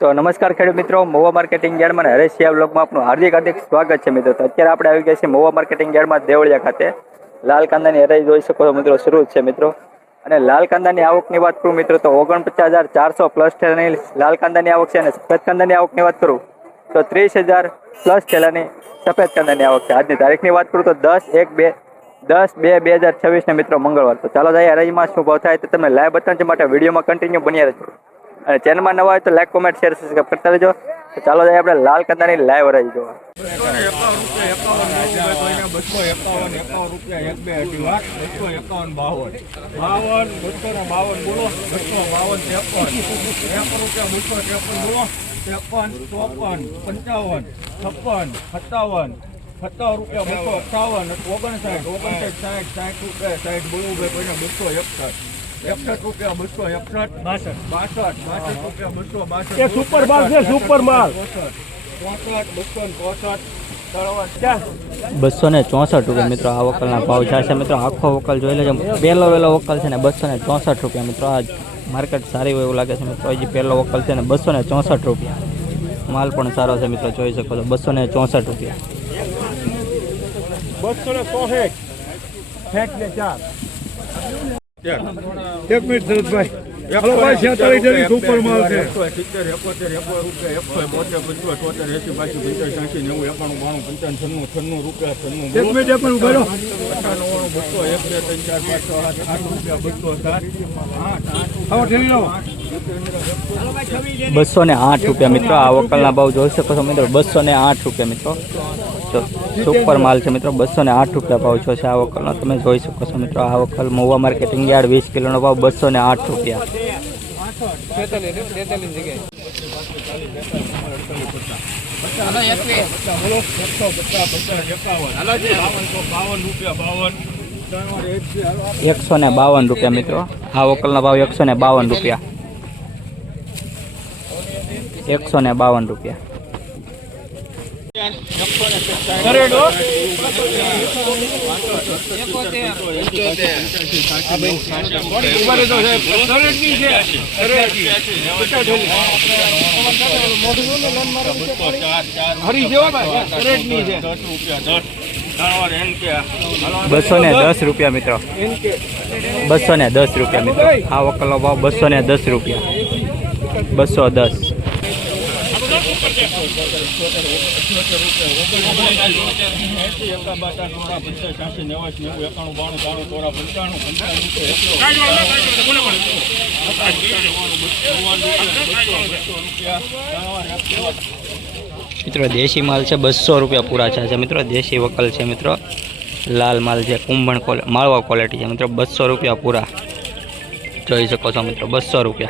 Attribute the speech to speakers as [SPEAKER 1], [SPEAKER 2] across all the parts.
[SPEAKER 1] તો નમસ્કાર ખેડૂત મિત્રો, મોવા માર્કેટિંગ યાર્ડમાં અને બ્લોગમાં આપનું હાર્દિક હાર્દિક સ્વાગત છે મિત્રો. તો અત્યારે આપણે આવી ગયા છીએ મોવા માર્કેટિંગ યાર્ડમાં દેવળિયા ખાતે. લાલ કાંદાની હરાઈ જોઈ શકો મિત્રો, શરૂ છે મિત્રો. અને લાલ કાંદાની આવકની વાત કરું મિત્રો, તો ઓગણપચાસ પ્લસ ઠેલાની લાલ કાંદાની આવક છે અને સફેદ કાંદાની આવકની વાત કરું, તો ત્રીસ હજાર પ્લસ ઠેલાની સફેદ કાંદાની આવક છે. આજની તારીખની વાત કરું તો દસ એક બે, દસ બે બે હજાર છવ્વીસને મિત્રો મંગળવાર. તો ચાલો જાય હરાઈમાં શું ભાવ થાય તો તમે લાઈવ બતાવવા માટે વિડીયોમાં કન્ટિન્યુ બન્યા રહેજો. અને ચેનલમાં નવા હોય તો લાઈક કોમેન્ટ શેર સબસ્ક્રાઈબ કરતા રહેજો ચાલો જઈએ આપણે લાલ કાંદાની લાઈવ હરાઈ જોવા
[SPEAKER 2] બસો એકાવન એકાવન રૂપિયા એકાવન બાવન બાવન બસો ને બાવન બોલો બસો બાવન ત્રેપન ત્રેપન રૂપિયા બસો ત્રેપન બોલો ત્રેપન ચોપન પંચાવન છપ્પન સત્તાવન સત્તાવન રૂપિયા બસો અઠાવન ઓગણસાઠ ઓગણસાઠ સાઠ સાઠ રૂપિયા સાઠ બોલવું ભાઈ કોઈને બસો એકસઠ એકસઠ રૂપિયા બસો એકસઠ બાસઠ. બાસઠ બાસઠ રૂપિયા બસો બાસઠ.
[SPEAKER 3] એ સુપર માલ છે, સુપર માલ.
[SPEAKER 2] ચોસઠ. બસો ને ચોસઠ
[SPEAKER 1] રૂપિયા મિત્રો આ વકલના ભાવ છે. મિત્રો આખો વકલ જોઈ લેજો. પહેલો વહેલો વકલ છે ને બસો ને ચોસઠ રૂપિયા મિત્રો. આ માર્કેટ સારી હોય એવું લાગે છે મિત્રો. હજી પહેલો વકલ છે ને બસો ને ચોસઠ રૂપિયા. માલ પણ સારો છે મિત્રો જોઈ શકો છો. બસો ને ચોસઠ રૂપિયા.
[SPEAKER 3] બસો ને ચોસઠ. ને ચાર.
[SPEAKER 2] એક મિનિટ સુરતભાઈ
[SPEAKER 3] હલો ભાઈ, છેતાલીસ જેવી સુપર માલ છે.
[SPEAKER 2] એકસો સિત્તેર એકોતેર એકો રૂપિયા એકસો બોતેર પંચોતેર છોતેર એસી બાસી પંચાસી સાસી નેવું એકાણું બાણું પંચાવન છન્નું છન્નું રૂપિયા છન્નું
[SPEAKER 3] એક મિનિટ પણ ઊભા રહો.
[SPEAKER 2] અઠાણું બસો એક બે ત્રણ ચાર પાંચ છ આઠ આઠ રૂપિયા બસો સાત.
[SPEAKER 1] બસો ને આઠ રૂપિયા મિત્રો આ વકલના ભાવ જોઈ શકો છો મિત્રો. બસો ને આઠ રૂપિયા મિત્રો. જો સુપર માલ છે મિત્રો. બસો ને આઠ રૂપિયા ભાવ છો છે આ વકલનો. તમે જોઈ શકો છો મિત્રો. આ વકલ મોવા માર્કેટિંગ યાર્ડ વીસ કિલોનો ભાવ બસો ને આઠ રૂપિયા.
[SPEAKER 2] હાલો
[SPEAKER 1] એકસો ને બાવન રૂપિયા મિત્રો. આ વકલનો ભાવ એકસો ને બાવન રૂપિયા. એકસો ને બાવન રૂપિયા.
[SPEAKER 2] હરી જેવા ભાઈ કરેટની છે દસ રૂપિયા દસ ત્રણ વાર એન કે હાલો
[SPEAKER 1] બસો ને દસ રૂપિયા મિત્રો. બસો ને દસ રૂપિયા મિત્રો. આ વકલનો ભાવ બસો ને દસ રૂપિયા. બસો દસ.
[SPEAKER 2] એસી એકા બાટા નોરા પંચાસ છ્યાસી નેવાસી નેવું એકાણું બાણું બાણું ચોરા પંચાણું પંચાણું
[SPEAKER 1] મિત્રો, દેશી માલ છે, બસો રૂપિયા પૂરા છે છે. મિત્રો, દેશી વકલ છે, મિત્રો. લાલ માલ છે, કુંભણ ક્વોલ- માળવા ક્વોલિટી છે. મિત્રો, બસો રૂપિયા પૂરા. જોઈ શકો છો, મિત્રો, બસો રૂપિયા.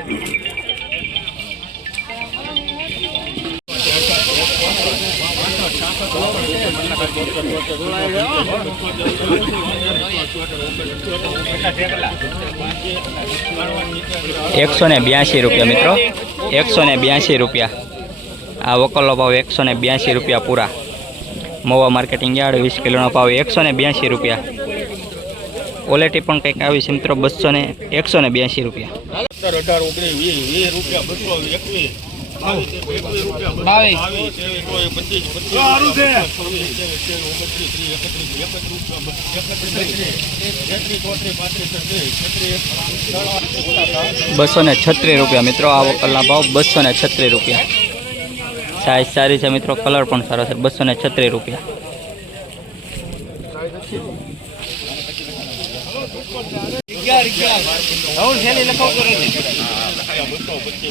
[SPEAKER 1] એકસો ને બ્યાસી રૂપિયા મિત્રો. એકસો ને બ્યાસી રૂપિયા. આ વકલનો ભાવ એકસો ને બ્યાસી રૂપિયા પૂરા. મવા માર્કેટિંગ યાર્ડ વીસ કિલોનો ભાવ એકસો ને બ્યાસી રૂપિયા. ક્વોલિટી પણ કંઈક આવી છે મિત્રો, બસો ને, એકસો ને બ્યાસી રૂપિયા.
[SPEAKER 2] બસો
[SPEAKER 1] ને છત્રીસ રૂપિયા. મિત્રો, આ વકલના ભાવ બસો ને છત્રીસ રૂપિયા. સાઇઝ સારી છે મિત્રો, કલર પણ સારો છે. બસો ને છત્રીસ રૂપિયા.
[SPEAKER 3] એક મિનિટ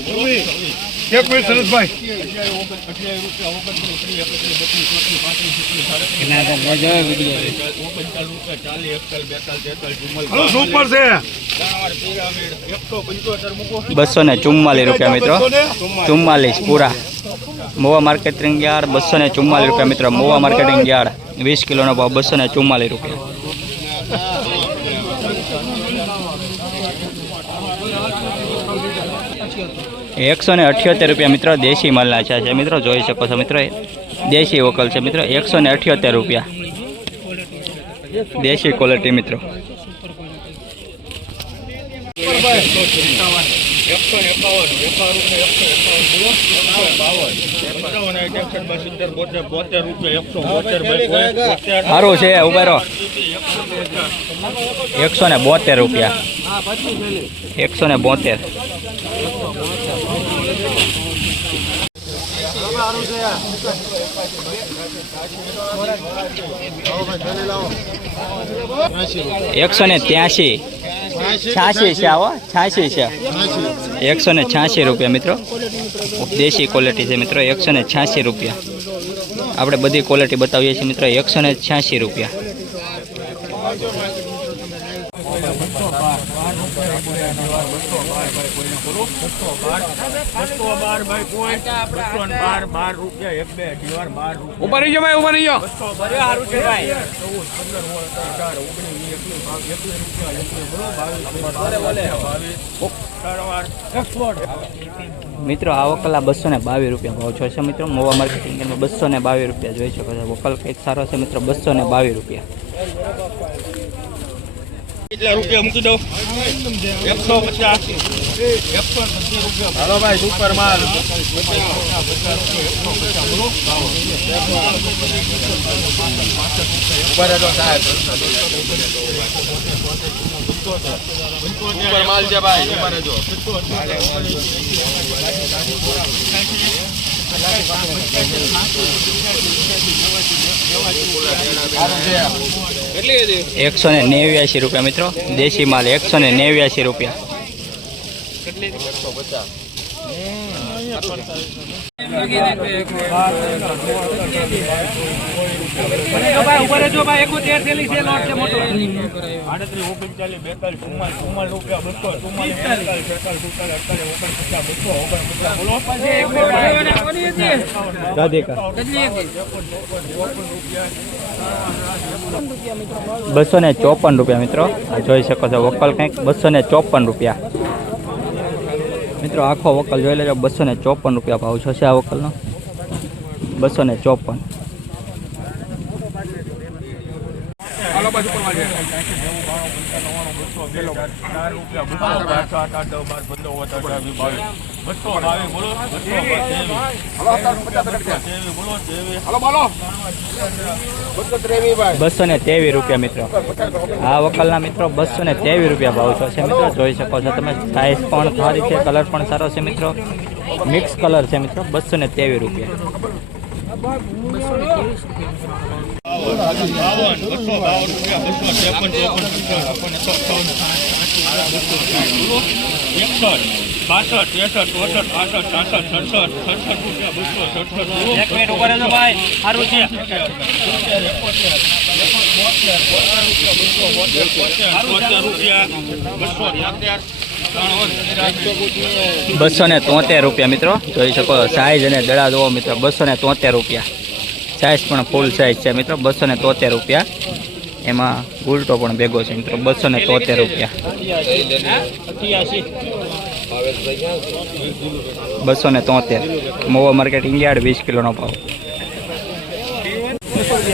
[SPEAKER 3] સુરતભાઈ. હલો, સુપર છે.
[SPEAKER 1] બસો ને ચુમ્માલીસ રૂપિયા મિત્રો. ચુમ્માલીસ પૂરા. મોવા માર્કેટિંગ યાર્ડ બસો ને ચુમ્માલીસ રૂપિયા મિત્રો. Mova marketing yard. વીસ કિલોનો ભાવ બસો ને ચુમ્માલીસ રૂપિયા. એકસો ને અઠ્યોતેર રૂપિયા મિત્રો દેશી માલના છે છે મિત્રો જોઈ શકો છો મિત્રો. દેશી વકલ છે મિત્રો, એકસો ને અઠ્યોતેર રૂપિયા. દેશી ક્વોલિટી મિત્રો.
[SPEAKER 2] એકસો એકાવન એકાવન રૂપિયા એકસો એકાવન બોલો એકસો બાવન એકસઠ સિત્તેર બોતેર એકસો
[SPEAKER 1] છે એકસો ને બોતેર રૂપિયા. એકસો ને બોતેર. એકસો ને ત્યાસી છ્યાસી છે આવો છ્યાસી છે. એકસો ને છ્યાસી રૂપિયા મિત્રો. દેશી ક્વોલિટી છે મિત્રો એકસો ને છ્યાસી રૂપિયા. આપણે બધી ક્વોલિટી બતાવીએ છીએ મિત્રો એકસો ને છ્યાસી રૂપિયા.
[SPEAKER 2] બસો બાર બાય કોઈ બસો બાર બાર રૂપિયા એક બે અઢી વાર બાર રૂપિયા.
[SPEAKER 3] ઊભા રહી ભાઈ ઊભા રહી જાઓ
[SPEAKER 2] બસો બાર. સારું છે ભાઈ. ચૌદ પંદર સોળ અઢાર ઓગણીસ એકવીસ બાવીસ એકવીસ રૂપિયા એકવીસ બોલો બાવીસ બાવીસ ચાર વાર એકસો
[SPEAKER 1] મિત્રો આ વકલા બસો ને બાવીસ રૂપિયા ભાવ છો. છે મિત્રો મોવા માર્કેટિંગ બસો ને બાવીસ રૂપિયા જોઈ શકો છો વકલ કંઈક સારો છે. મિત્રો બસો ને બાવીસ રૂપિયા.
[SPEAKER 2] કેટલા રૂપિયા મૂકી દઉં? એકસો પચાસ. એકસો પચીસ રૂપિયા હાલો ભાઈ સુપર માલ સુપર માલ છે ભાઈ, ઉપર રહેજો
[SPEAKER 1] એકસો ને નેવ્યાસી રૂપિયા મિત્રો દેશી માલ એકસો ને નેવ્યાસી રૂપિયા
[SPEAKER 2] કેટલી રૂપિયા. બસો
[SPEAKER 1] ને ચોપન રૂપિયા મિત્રો. જોઈ શકો છો વકલ કંઈક બસો ને ચોપન રૂપિયા. મિત્રો, આખો વકલ જોઈ લેજો, બસો ને ચોપન રૂપિયા ભાવ થશે આ વકલનો. બસો ને ચોપન. બસો ને ત્રેવીસ રૂપિયા મિત્રો. આ વકલના મિત્રો બસો ને ત્રેવીસ રૂપિયા ભાવ છો છે મિત્રો. જોઈ શકો છો તમે સાઇઝ પણ સારી છે કલર પણ સારો છે મિત્રો. મિક્સ કલર છે મિત્રો, બસો ને ત્રેવીસ રૂપિયા.
[SPEAKER 2] બાસઠ ત્રેસઠ ચોસઠ પાસઠ સાસઠ સડસઠ સડસઠ રૂપિયા બસો સડસઠ એક મિનિટ ઉપર ભાઈ સારું રૂપિયા બસો
[SPEAKER 1] ને તોતેર રૂપિયા મિત્રો. જોઈ શકો સાઈઝ અને દડા જોવો મિત્રો. બસો ને તોતેર રૂપિયા. સાઈઝ પણ ફૂલ સાઈઝ છે મિત્રો. બસો ને તોતેર રૂપિયા. એમાં ઉલટો પણ ભેગો છે મિત્રો. બસો ને તોતેર રૂપિયા. બસો ને તોતેર. મોવા માર્કેટ ઇન્ડિયાડ વીસ કિલોનો ભાવ.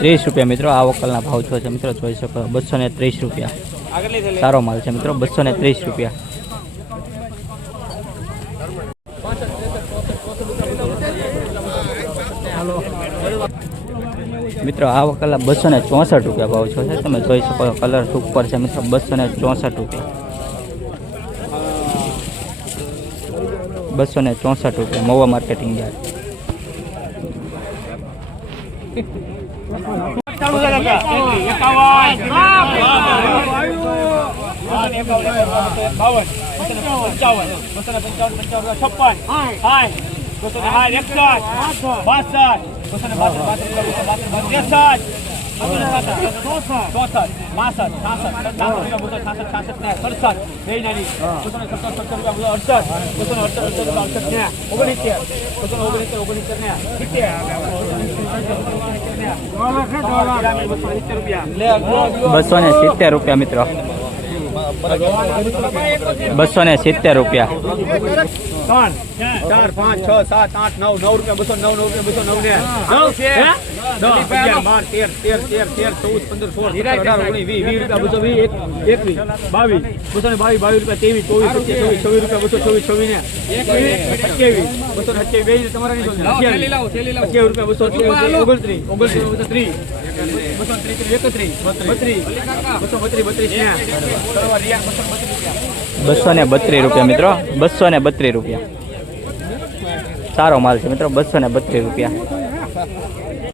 [SPEAKER 1] ત્રીસ રૂપિયા મિત્રો આ વકલના ભાવ છો છે. મિત્રો જોઈ શકો બસો ને ત્રીસ રૂપિયા. સારો માલ છે મિત્રો, બસો ને ત્રીસ રૂપિયા. મિત્રો આ વકલના બસો ને ચોસઠ રૂપિયા ભાવ છો છે. તમે જોઈ શકો કલર સુપર છે મિત્રો, બસો ને ચોસઠ રૂપિયા. બસો ને ચોસઠ રૂપિયા મોવા માર્કેટિંગ યાર્ડ
[SPEAKER 4] બસો ને સિત્તેર રૂપિયા
[SPEAKER 1] મિત્રો. બસો ને સિત્તેર રૂપિયા.
[SPEAKER 4] ત્રણ ચાર પાંચ છ સાત આઠ નવ નવ રૂપિયા બસો નવ નવ રૂપિયા બસો નવ ને નવ તેર તેર તેર તેર ચૌદ પંદર સોળ અઢાર ઓગણીસ વીસ વીસ રૂપિયા બસો વીસ એકવીસ બાવીસ બસો ને બાવીસ બાવીસ રૂપિયા ત્રેવીસ ચોવીસ પચીસ છવ્વીસ રૂપિયા બસો છવ્વીસ છવ્વીસ ને સત્યાવીસ બસો ને તમારા અઠ્યાવીસ અઠ્યાવીસ. રૂપિયા બસો ઓગણત્રીસ ઓગણત્રીસ બસો ત્રીસ.
[SPEAKER 1] બસો ને બત્રીસ રૂપિયા મિત્રો, બસો ને બત્રીસ રૂપિયા. સારો માલ છે મિત્રો, બસો ને બત્રીસ રૂપિયા.